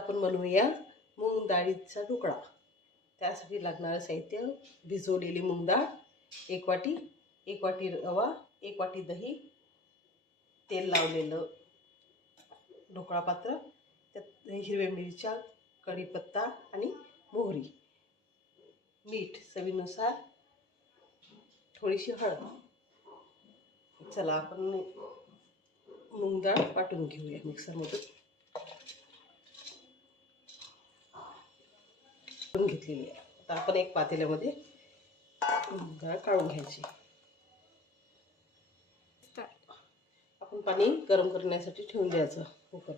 आपण बनवूया मूग डाळीचा ढोकळा. त्यासाठी लागणारं साहित्य: भिजवलेली मूग डाळ 1 वाटी, 1 वाटी रवा, 1 वाटी दही, तेल लावलेलं ढोकळा पात्र, त्यात हिरव्या मिरच्या, कढीपत्ता आणि मोहरी, मीठ चवीनुसार, थोडीशी हळद. चला आपण मूग डाळ वाटून घेऊया मिक्सरमधून. घेतलेली आहे. आता आपण एक पातेल्यामध्ये मूग डाळ काढून घ्यायची. आपण पाणी गरम करण्यासाठी ठेवून द्यायचं कुकर.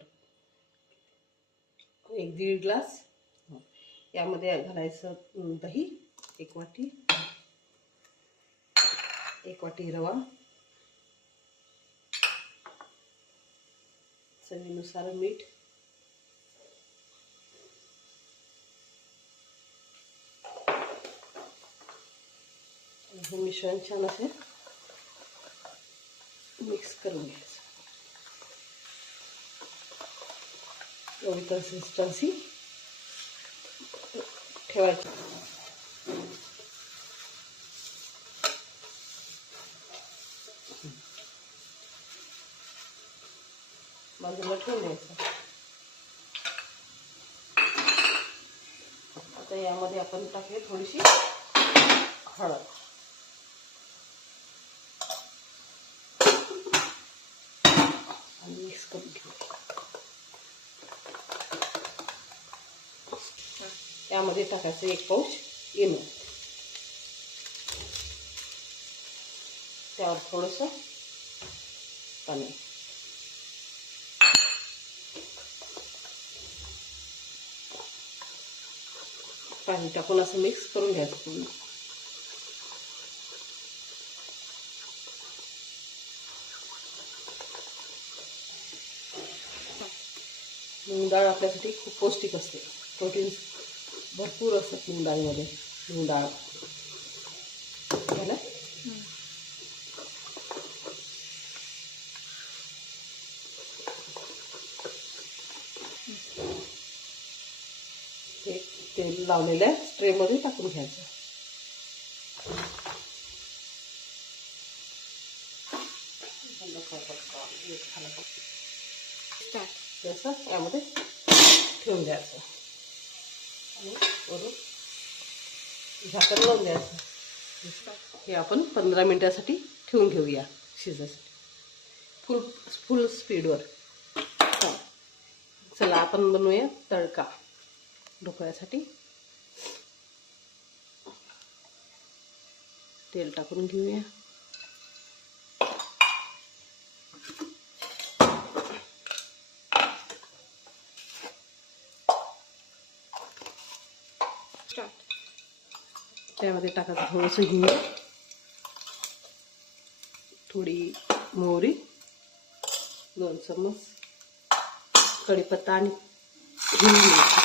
1-1.5 ग्लास. यामध्ये घालायचं दही 1 वाटी, 1 वाटी रवा, चवीनुसार मीठ, हे मिश्रण छान असे मिक्स करून घ्यायचं. एवढी कन्सिस्टन्सी ठेवायची. बाजूला ठेवून द्यायचं. आता यामध्ये आपण टाकूया थोडीशी हळद आणि मिक्स करून घेऊ. यामध्ये टाकायचं 1 पाऊच इनो, त्यावर थोडंसं पाणी. पाणी टाकून असं मिक्स करून घ्यायचं पूर्ण. मूग डाळ आपल्यासाठी खूप पौष्टिक असते. प्रोटीन्स भरपूर असतात मूग डाळीमध्ये. मूग डाळ झालं. हे तेल लावलेल्या ट्रेमध्ये टाकून घ्यायचं. जसं यामध्ये ठेवून द्यायचं आणि वरून झाकण लावून द्यायचं. हे आपण 15 मिनिटासाठी ठेवून घेऊया शिजायसाठी फुल स्पीडवर. चला आपण बनवूया तडका ढोकळ्यासाठी. तेल टाकून घेऊया. त्यामध्ये टाकायचं थोडंसं हिंग, थोडी मोहरी, 2 चम्मच कढीपत्ता आणि हिरवी मिरची.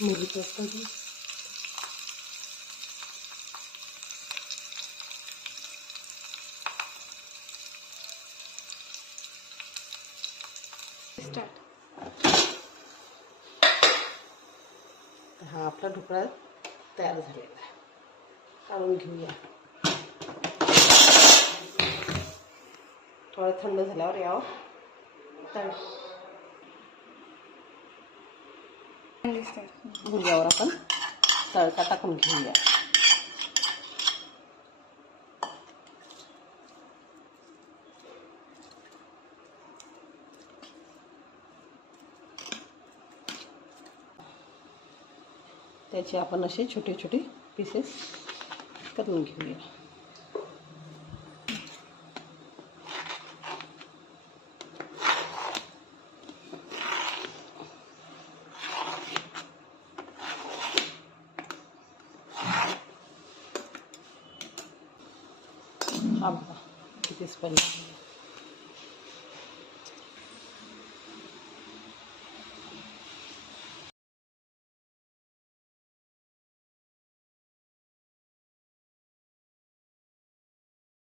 मोहरी टाकतो. हा आपला ढोकळा तयार झालेला आहे. काढून घेऊया. थोडं थंड झाल्यावर यावर भुर्ग्यावर आपण तडका टाकून घेऊया. त्याचे आपण असे छोटे छोटे पीसेस करून घेऊया. हा बघा किती स्पाइसी.